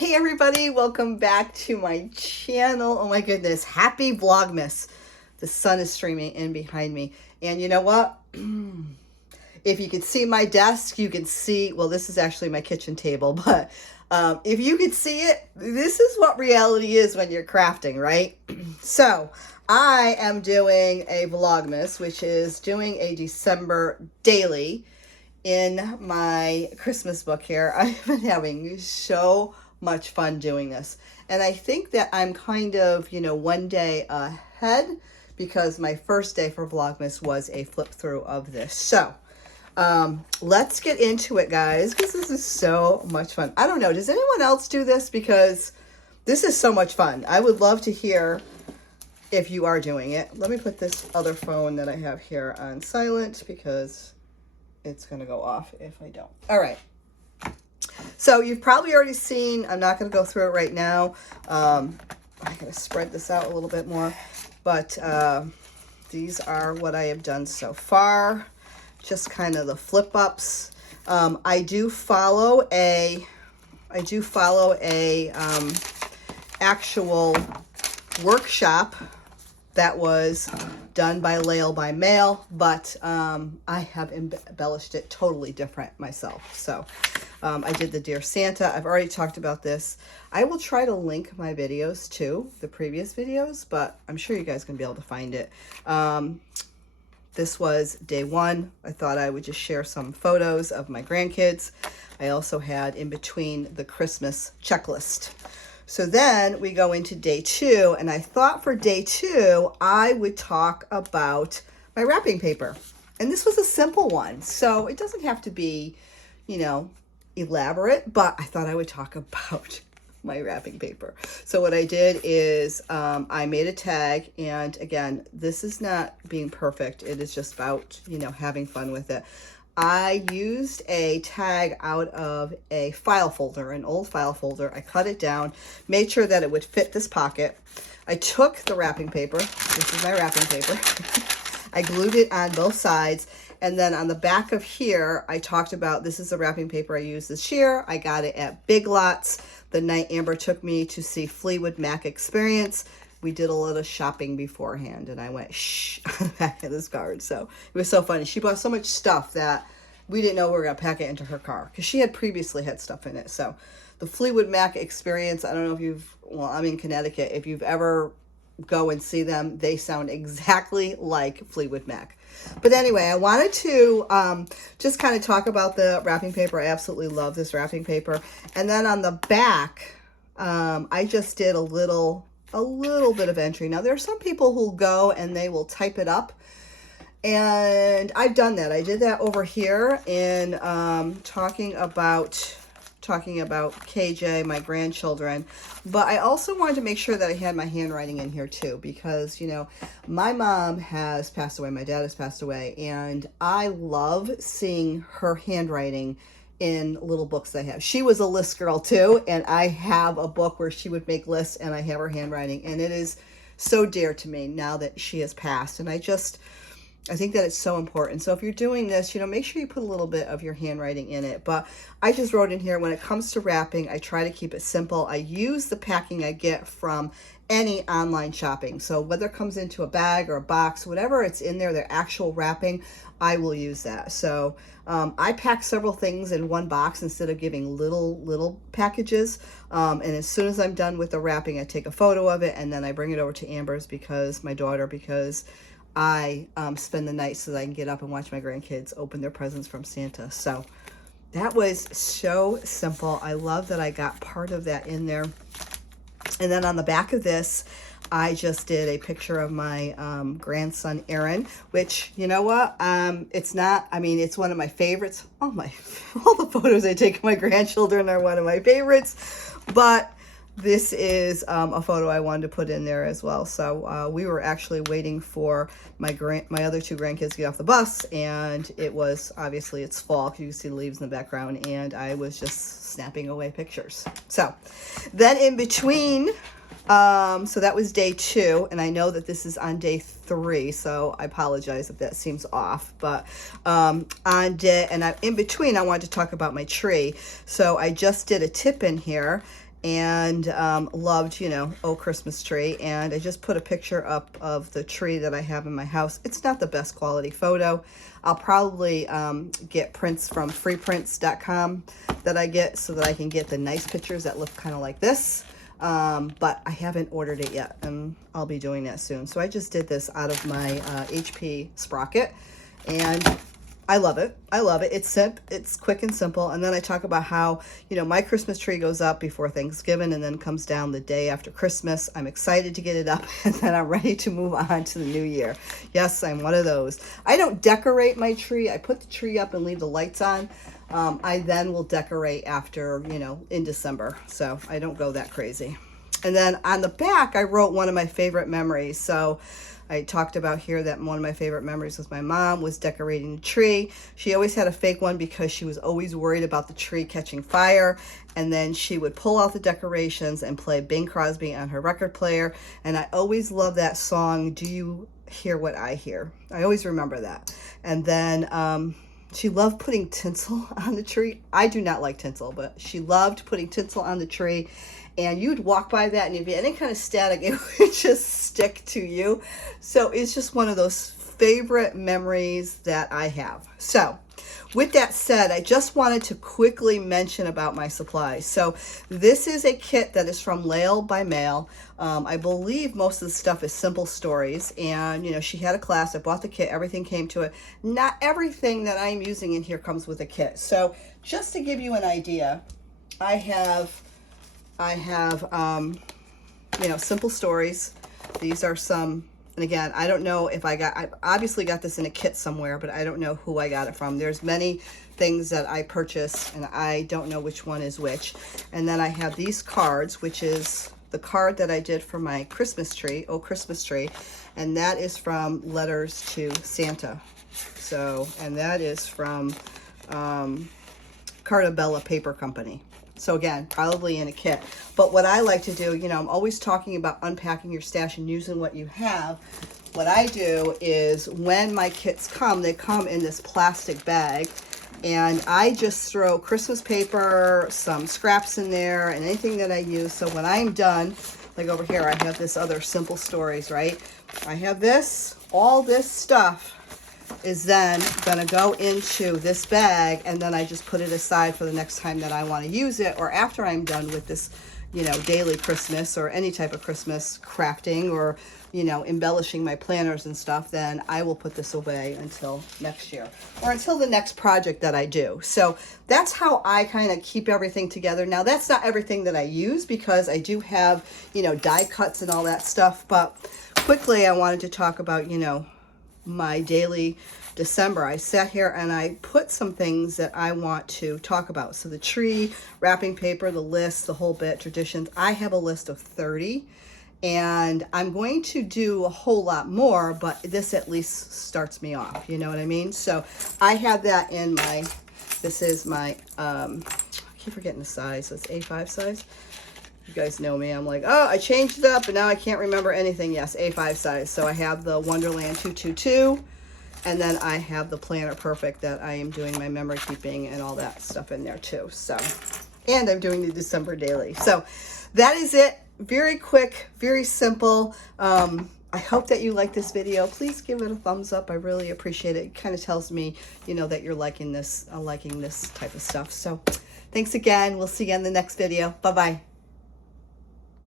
Hey everybody, welcome back to my channel. Oh my goodness, happy Vlogmas. The sun is streaming in behind me. And you know what? If you could see my desk, you can see, well, this is actually my kitchen table, but if you could see it, this is what reality is when you're crafting, right? So I am doing a Vlogmas, which is doing a December daily in my Christmas book here. I've been having so much fun doing this. And I think that I'm kind of, one day ahead because my first day for Vlogmas was a flip through of this. So let's get into it, guys, because this is so much fun. I don't know, does anyone else do this? Because this is so much fun. I would love to hear if you are doing it. Let me put this other phone that I have here on silent because it's going to go off if I don't. All right. So you've probably already seen, I'm not going to go through it right now. I'm going to spread this out a little bit more, but these are what I have done so far. Just kind of the flip ups. I do follow a actual workshop that was done by Lail by Mail, but I have embellished it totally different myself. So I did the Dear Santa. I've already talked about this. I will try to link my videos to the previous videos, but I'm sure you guys can be able to find it. This was day one. I thought I would just share some photos of my grandkids. I also had in between the Christmas checklist. So then we go into day two, and I thought for day two, I would talk about my wrapping paper. And this was a simple one, so it doesn't have to be, elaborate, but I thought I would talk about my wrapping paper. So what I did is I made a tag, and again, this is not being perfect. It is just about, having fun with it. I used a tag out of a file folder, an old file folder. I cut it down, made sure that it would fit this pocket. I took the wrapping paper. This is my wrapping paper. I glued it on both sides. And then on the back of here, I talked about, this is the wrapping paper I used this year. I got it at Big Lots the night Amber took me to see Fleetwood Mac Experience. We did a little shopping beforehand, and I went shh on the back of this card. So it was so funny. She bought so much stuff that we didn't know we were going to pack it into her car because she had previously had stuff in it. So the Fleetwood Mac Experience, I don't know if I'm in Connecticut. If you've ever go and see them, they sound exactly like Fleetwood Mac. But anyway, I wanted to just kind of talk about the wrapping paper. I absolutely love this wrapping paper. And then on the back, I just did a little bit of entry. Now, there are some people who'll go and they will type it up. And I've done that. I did that over here in talking about KJ, my grandchildren. But I also wanted to make sure that I had my handwriting in here too, because, my mom has passed away, my dad has passed away, and I love seeing her handwriting in little books I have. She was a list girl too, and I have a book where she would make lists, and I have her handwriting, and it is so dear to me now that she has passed. And I think that it's so important. So if you're doing this, make sure you put a little bit of your handwriting in it. But I just wrote in here, when it comes to wrapping, I try to keep it simple. I use the packing I get from any online shopping. So whether it comes into a bag or a box, whatever it's in there, their actual wrapping, I will use that. So I pack several things in one box instead of giving little packages. And as soon as I'm done with the wrapping, I take a photo of it, and then I bring it over to Amber's, my daughter, because I spend the night so that I can get up and watch my grandkids open their presents from Santa. So that was so simple. I love that I got part of that in there. And then on the back of this, I just did a picture of my grandson, Aaron, which, you know what? It's one of my favorites. All the photos I take of my grandchildren are one of my favorites. But this is a photo I wanted to put in there as well. So we were actually waiting for my other two grandkids to get off the bus, and it was, obviously it's fall because you can see the leaves in the background, and I was just snapping away pictures. So then in between, so that was day two, and I know that this is on day three, so I apologize if that seems off, but in between I wanted to talk about my tree. So I just did a tip in here, and loved, you know, Oh Christmas Tree. And I just put a picture up of the tree that I have in my house. It's not the best quality photo. I'll probably get prints from freeprints.com that I get so that I can get the nice pictures that look kind of like this. But I haven't ordered it yet, and I'll be doing that soon. So I just did this out of my HP sprocket, and I love it. I love it. It's quick and simple. And then I talk about how, you know, my Christmas tree goes up before Thanksgiving and then comes down the day after Christmas. I'm excited to get it up, and then I'm ready to move on to the new year. Yes, I'm one of those. I don't decorate my tree. I put the tree up and leave the lights on. I then will decorate after, you know, in December. So I don't go that crazy. And then on the back, I wrote one of my favorite memories. So I talked about here that one of my favorite memories with my mom was decorating the tree. She always had a fake one because she was always worried about the tree catching fire. And then she would pull out the decorations and play Bing Crosby on her record player. And I always loved that song, Do You Hear What I Hear? I always remember that. And then she loved putting tinsel on the tree. I do not like tinsel, but she loved putting tinsel on the tree. And you'd walk by that, and if you had any kind of static, it would just stick to you. So it's just one of those favorite memories that I have. So with that said, I just wanted to quickly mention about my supplies. So this is a kit that is from Lael by Mail. I believe most of the stuff is Simple Stories. And, you know, she had a class. I bought the kit. Everything came to it. Not everything that I'm using in here comes with a kit. So just to give you an idea, I have you know, Simple Stories. These are some, and again, I don't know if I obviously got this in a kit somewhere, but I don't know who I got it from. There's many things that I purchase, and I don't know which one is which. And then I have these cards, which is the card that I did for my Christmas tree, Oh Christmas Tree, and that is from Letters to Santa. So, and that is from Cartabella Paper Company. So again, probably in a kit. But what I like to do, you know, I'm always talking about unpacking your stash and using what you have. What I do is when my kits come, they come in this plastic bag. And I just throw Christmas paper, some scraps in there, and anything that I use. So when I'm done, like over here, I have this other Simple Stories, right? I have this, all this stuff is then gonna go into this bag, and then I just put it aside for the next time that I want to use it, or after I'm done with this, you know, daily Christmas or any type of Christmas crafting or, you know, embellishing my planners and stuff, then I will put this away until next year or until the next project that I do. So that's how I kind of keep everything together. Now, that's not everything that I use because I do have, you know, die cuts and all that stuff, but quickly I wanted to talk about, you know, my daily December. I sat here and I put some things that I want to talk about. So the tree, wrapping paper, the list, the whole bit, traditions. I have a list of 30, and I'm going to do a whole lot more, but this at least starts me off. You know what I mean? So I have that in my, this is my, I keep forgetting the size. So it's A5 size. You guys know me. I'm like, oh, I changed it up, and now I can't remember anything. Yes, A5 size. So I have the Wonderland 222, and then I have the Planner Perfect that I am doing my memory keeping and all that stuff in there too. So, and I'm doing the December daily. So that is it. Very quick, very simple. I hope that you like this video. Please give it a thumbs up. I really appreciate it. It kind of tells me, you know, that you're liking this type of stuff. So thanks again. We'll see you in the next video. Bye-bye.